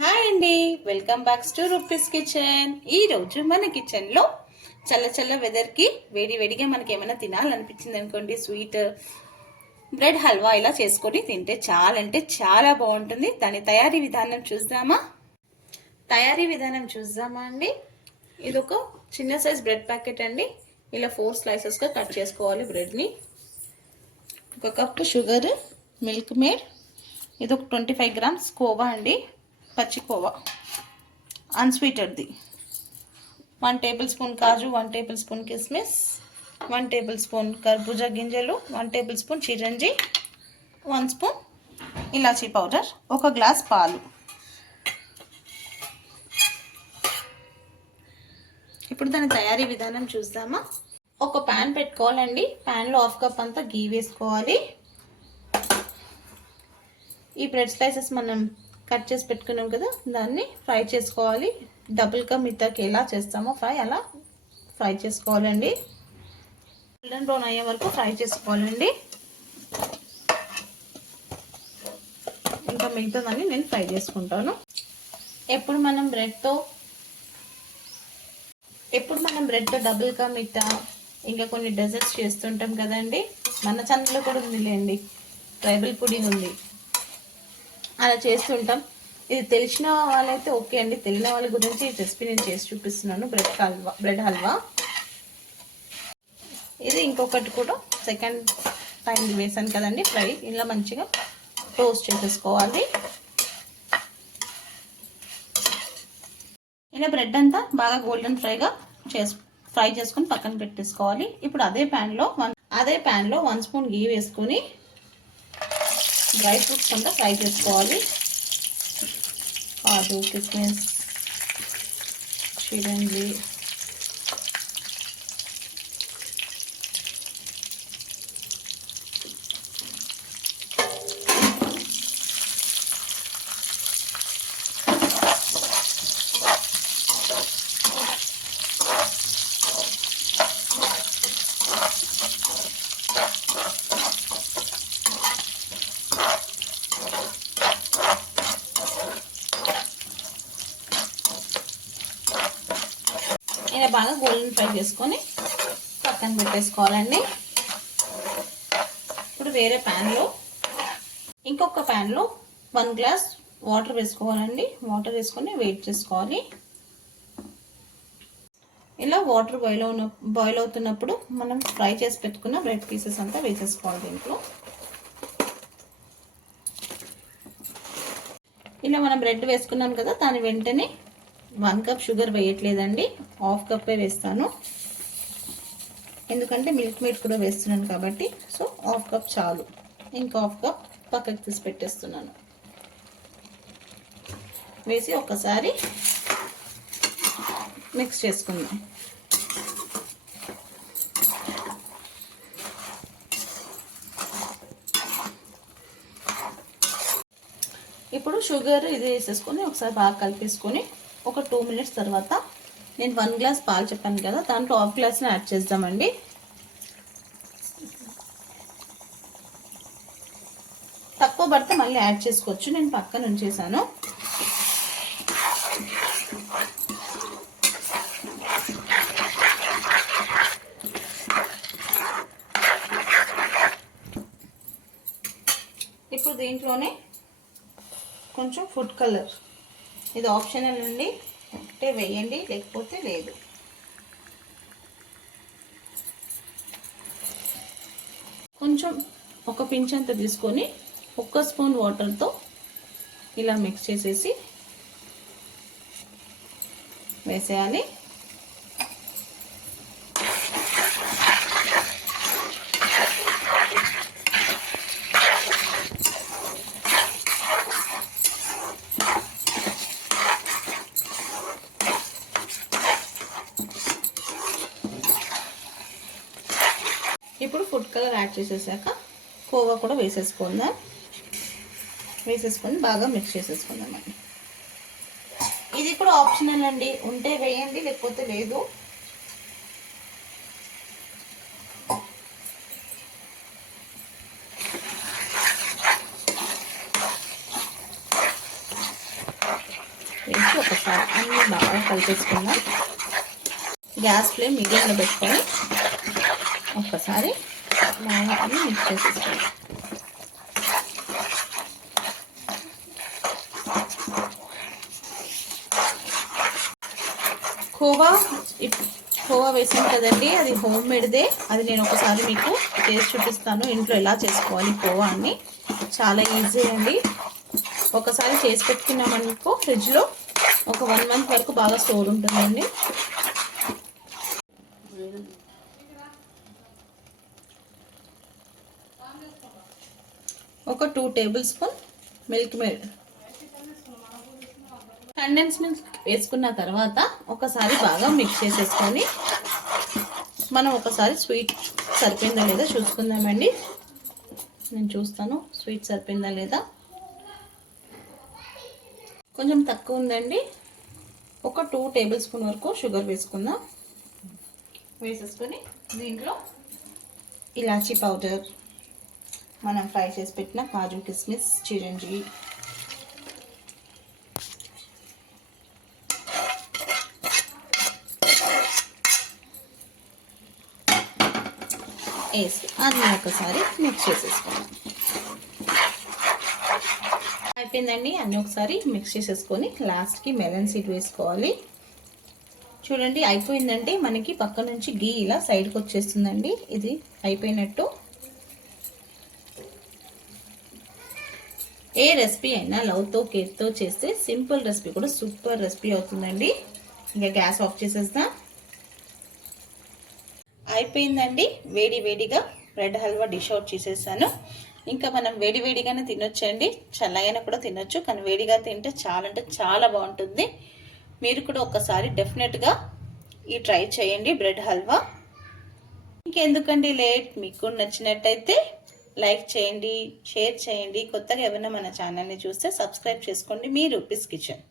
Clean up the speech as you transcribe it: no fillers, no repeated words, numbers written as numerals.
Hi అండి, welcome back to rupees kitchen. ఈరోజు మన కిచెన్లో చల్ల చల్ల వెదర్కి వేడిగా మనకి ఏమైనా తినాలనిపించింది అనుకోండి, స్వీట్ బ్రెడ్ హల్వా ఇలా చేసుకొని తింటే చాలా అంటే చాలా బాగుంటుంది. దాని తయారీ విధానం చూద్దామా అండి. ఇది ఒక చిన్న సైజ్ బ్రెడ్ ప్యాకెట్ అండి. ఇలా 4 స్లైసెస్గా కట్ చేసుకోవాలి బ్రెడ్ని. 1 కప్పు షుగర్, మిల్క్ మేడ్, ఇది ఒక 25 గ్రామ్స్ కోవా అండి, పచ్చి కోవా అన్స్వీటెడ్ది, 1 టేబుల్ స్పూన్ కాజు, 1 టేబుల్ స్పూన్ కిస్మిస్, 1 టేబుల్ స్పూన్ కర్బూజా గింజలు, 1 టేబుల్ స్పూన్ చిరంజి, 1 స్పూన్ ఇలాచీ పౌడర్, 1 గ్లాస్ పాలు. ఇప్పుడు దాని తయారీ విధానం చూద్దామా. ఒక ప్యాన్ పెట్టుకోవాలండి. ప్యాన్లో 1/2 కప్ అంతా గీ వేసుకోవాలి. ఈ బ్రెడ్ స్లైసెస్ మనం కట్ చేసి పెట్టుకున్నాం కదా, దాన్ని ఫ్రై చేసుకోవాలి. డబుల్ కా మిగతాకి ఎలా చేస్తామో అలా ఫ్రై చేసుకోవాలండి. గోల్డెన్ బ్రౌన్ అయ్యే వరకు ఫ్రై చేసుకోవాలండి. ఇంకా మిగతాదాన్ని నేను ఫ్రై చేసుకుంటాను. ఎప్పుడు మనం బ్రెడ్తో డబుల్ కా మిగతా ఇంకా కొన్ని డెజర్ట్స్ చేస్తుంటాం కదండి. మన ఛానల్లో కూడా ఉందిలేండి, ట్రైబల్ పుడింగ్ ఉంది, అలా చేస్తుంటాం. ఇది తెలిసిన వాళ్ళైతే ఓకే అండి. తెలియని వాళ్ళ గురించి ఈ రెసిపీ నేను చేసి చూపిస్తున్నాను. బ్రెడ్ హల్వా ఇది. ఇంకొకటి కూడా సెకండ్ టైం వేసాను కదండి ఫ్రై. ఇలా మంచిగా టోస్ట్ చేసేసుకోవాలి. ఇలా బ్రెడ్ అంతా బాగా గోల్డెన్ ఫ్రై చేసుకొని పక్కన పెట్టేసుకోవాలి. ఇప్పుడు అదే ప్యాన్లో 1 స్పూన్ గీ వేసుకొని డ్రై ఫ్రూట్స్ అంతా ఫ్రై చేసుకోవాలి. కాజు, కిస్మిస్, చిరంజి, ఇలా బాగా గోల్డెన్ ఫ్రై చేసుకొని పక్కన పెట్టేసుకోవాలండి. ఇప్పుడు వేరే ఇంకొక ప్యాన్లో 1 గ్లాస్ వాటర్ వేసుకోవాలండి. వాటర్ వేసుకొని వెయిట్ చేసుకోవాలి. ఇలా వాటర్ బాయిల్ అవుతున్నప్పుడు మనం ఫ్రై చేసి పెట్టుకున్న బ్రెడ్ పీసెస్ అంతా వేసేసుకోవాలి దీంట్లో. ఇలా మనం బ్రెడ్ వేసుకున్నాం కదా, దాని వెంటనే 1 కప్ షుగర్ వేయట్లేదండి, 1/2 కప్పే వేస్తాను. ఎందుకంటే మిల్క్ మేడ్ కూడా వేస్తున్నాను కాబట్టి. సో 1/2 కప్ చాలు. ఇంకా 1/2 కప్ పక్కకి తీసి పెట్టేస్తున్నాను. వేసి ఒకసారి మిక్స్ చేసుకుందాం. ఇప్పుడు షుగర్ ఇది వేసేసుకొని ఒకసారి బాగా కలిపేసుకొని ఒక 2 మినిట్స్ తర్వాత నేను 1 గ్లాస్ పాలు చెప్పాను కదా, దాంట్లో 1/2 గ్లాస్ని యాడ్ చేద్దామండి. తక్కువ పడితే మళ్ళీ యాడ్ చేసుకోవచ్చు, నేను పక్కన ఉంచేసాను. ఇప్పుడు దీంట్లోనే కొంచెం ఫుడ్ కలర్, ఇది ఆప్షనల్ అండి, అంటే వేయండి లేకపోతే లేదు. కొంచెం ఒక పించ్ అంత తీసుకొని 1 స్పూన్ వాటర్తో ఇలా మిక్స్ చేసేసి వేసేయాలి. ఇప్పుడు ఫుడ్ కలర్ యాడ్ చేసేసాక కోవా కూడా వేసేసుకుందాం. వేసేసుకొని బాగా మిక్స్ చేసేసుకుందాం అండి. ఇది కూడా ఆప్షనల్ అండి, ఉంటే వేయండి లేకపోతే లేదు. కలిపేసుకుందాం. గ్యాస్ ఫ్లేమ్ మీడియంలో పెట్టుకొని ఒక్కసారి బాగా అన్ని మిక్స్ చేసేసుకోండి. కోవా వేసాను కదండి, అది హోమ్ మేడ్దే. అది నేను ఒకసారి మీకు చేసి చూపిస్తాను ఇంట్లో ఎలా చేసుకోవాలి కోవా అని. చాలా ఈజీ అండి. ఒకసారి చేసి పెట్టుకున్నామనుకో ఫ్రిడ్జ్లో ఒక 1 మంత్ వరకు బాగా స్టోర్ ఉంటుందండి. ఒక 2 table spoon milk made, condense milk వేసుకున్న తర్వాత ఒకసారి బాగా మిక్స్ చేసేసుకొని మనం ఒకసారి స్వీట్ సరిపోయిందా లేదా చూసుకుందామండి. నేను చూస్తాను స్వీట్ సరిపోయిందా లేదా. కొంచెం తక్కువ ఉందండి. ఒక 2 టేబుల్ స్పూన్ వరకు షుగర్ వేసుకుందాం. వేసేసుకొని దీంట్లో ఇలాచీ పౌడర్, మనం ఫ్రై చేసి పెట్టిన కాజు కిస్మిస్ చిరంజీ, వేసి అన్నీ ఒకసారి మిక్స్ చేసేసుకోండి. అయిపోయిందండి. అన్నీ ఒకసారి మిక్స్ చేసేసుకొని లాస్ట్కి మెలన్ సీడ్ వేసుకోవాలి. చూడండి అయిపోయిందంటే మనకి పక్క నుంచి గీ ఇలా సైడ్కి వచ్చేస్తుందండి. ఇది అయిపోయినట్టు. ఏ రెసిపీ అయినా లవ్తో కేర్తో చేస్తే సింపుల్ రెసిపీ కూడా సూపర్ రెసిపీ అవుతుందండి. ఇంకా గ్యాస్ ఆఫ్ చేసేద్దాం. అయిపోయిందండి. వేడి వేడిగా బ్రెడ్ హల్వా డిష్ అవుట్ చేసేసాను. ఇంకా మనం వేడి వేడిగానే తినొచ్చండి, చల్లగానే కూడా తినొచ్చు. కానీ వేడిగా తింటే చాలా అంటే చాలా బాగుంటుంది. మీరు కూడా ఒకసారి డెఫినెట్గా ఈ ట్రై చేయండి బ్రెడ్ హల్వా. ఇంకెందుకండి లేట్, మీకు నచ్చినట్టయితే లైక్ చేయండి, షేర్ చేయండి. కొత్తగా ఎవరైనా మన ఛానల్ని చూస్తే సబ్స్క్రైబ్ చేసుకోండి. మీ రూపీస్ కిచెన్.